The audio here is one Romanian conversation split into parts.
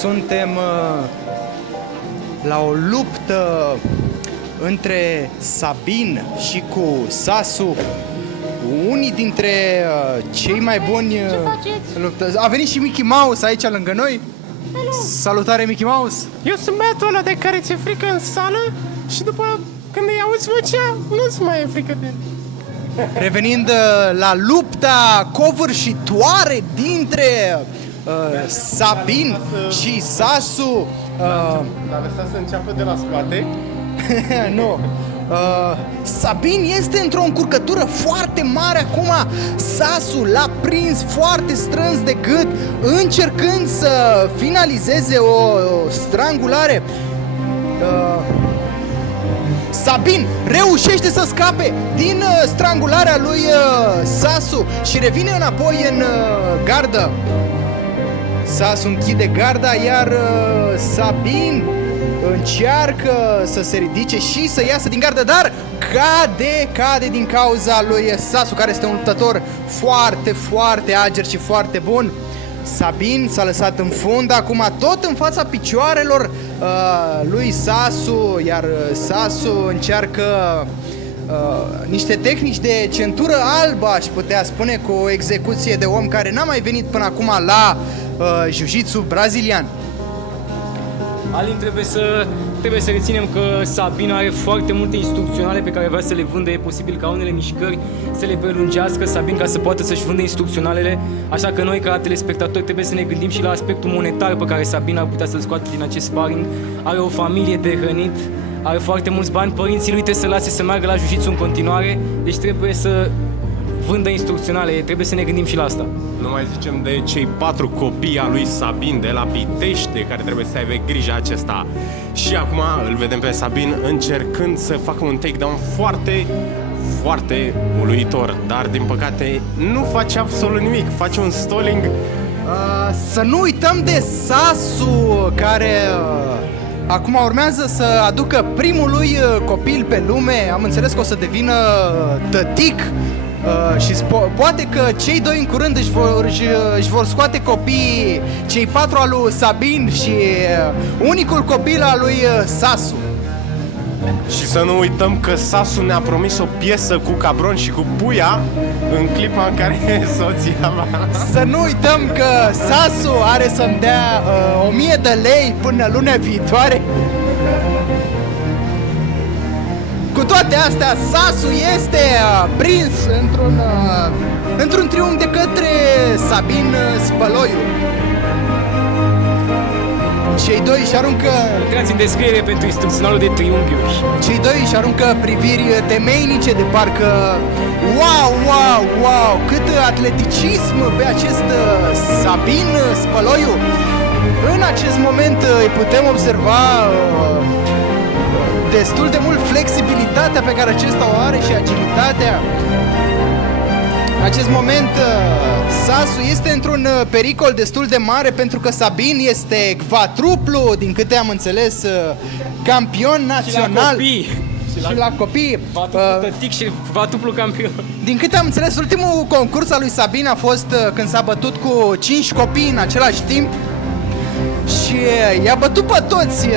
suntem la o luptă între Sabin și cu Sasu, unii dintre cei mai buni luptători. A venit și Mickey Mouse aici lângă noi. Hello. Salutare, Mickey Mouse. Eu sunt băiatul ăla de care ți-e frică în sală și după când îi auzi vocea, nu-ți mai e frică de el. Revenind la lupta covârșitoare dintre Sabin și Sasu. L-a lăsat să înceapă de la spate. Nu. Sabin este într-o încurcătură foarte mare acum. Sasu l-a prins foarte strâns de gât, încercând să finalizeze o strangulare. Sabin reușește să scape din strangularea lui Sasu și revine înapoi în gardă. Sasu închide garda, iar Sabin încearcă să se ridice și să iasă din gardă, dar cade din cauza lui Sasu, care este un luptător foarte, foarte ager și foarte bun. Sabin s-a lăsat în fund, acum tot în fața picioarelor lui Sasu, iar Sasu încearcă niște tehnici de centură albă, aș putea spune, cu o execuție de om care n-a mai venit până acum la jiu-jitsu brazilian. Alin, trebuie să reținem că Sabin are foarte multe instrucționale pe care vrea să le vândă. E posibil ca unele mișcări să le prelungească Sabin ca să poată să-și vândă instrucționalele. Așa că noi, ca telespectatori, trebuie să ne gândim și la aspectul monetar pe care Sabin ar putea să-l scoată din acest sparring. Are o familie de hrănit, are foarte mulți bani, părinții lui trebuie să lase să meargă la jiu-jitsu în continuare, deci trebuie să vândă instrucționale, trebuie să ne gândim și la asta. Nu mai zicem de cei 4 copii al lui Sabin de la Pitește, care trebuie să aibă grijă acesta. Și acum îl vedem pe Sabin încercând să facă un takedown foarte, foarte uluitor, dar din păcate nu face absolut nimic, face un stalling. Să nu uităm de Sasu, care acum urmează să aducă primul lui copil pe lume. Am înțeles că o să devină tătic. Și poate că cei doi în curând își vor scoate copiii, cei 4 al lui Sabin și unicul copil al lui Sasu. Și să nu uităm că Sasu ne-a promis o piesă cu Cabron și cu Puia în clipa în care soția va... Să nu uităm că Sasu are să-mi dea 1000 de lei până luna viitoare. Cu toate astea, Sasu este prins într-un triunghi de către Sabin Spăloiu. Cei doi își aruncă... Intrați în descriere pentru instrucționalul de triunghiuri. Cei doi își aruncă priviri temeinice de parcă wow, cât atleticism pe acest Sabin Spăloiu. În acest moment îi putem observa destul de mult flexibilitatea pe care acesta o are și agilitatea. În acest moment Sasu este într-un pericol destul de mare, pentru că Sabin este quadruplu, din câte am înțeles, campion național. Și la copii. Tătic și quadruplu campion. Din câte am înțeles, ultimul concurs al lui Sabin a fost când s-a bătut cu 5 copii în același timp și i-a bătut pe toți.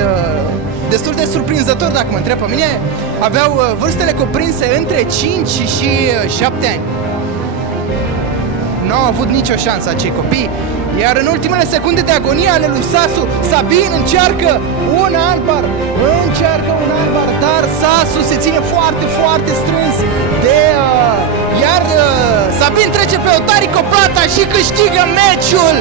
Destul de surprinzător, dacă mă întreb pe mine. Aveau vârstele cuprinse între 5 și 7 ani. Nu au avut nicio șansă acei copii. Iar în ultimele secunde de agonie ale lui Sasu, Sabin încearcă un armbar, dar Sasu se ține foarte, foarte strâns de... Iar Sabin trece pe Otari Coplata și câștigă meciul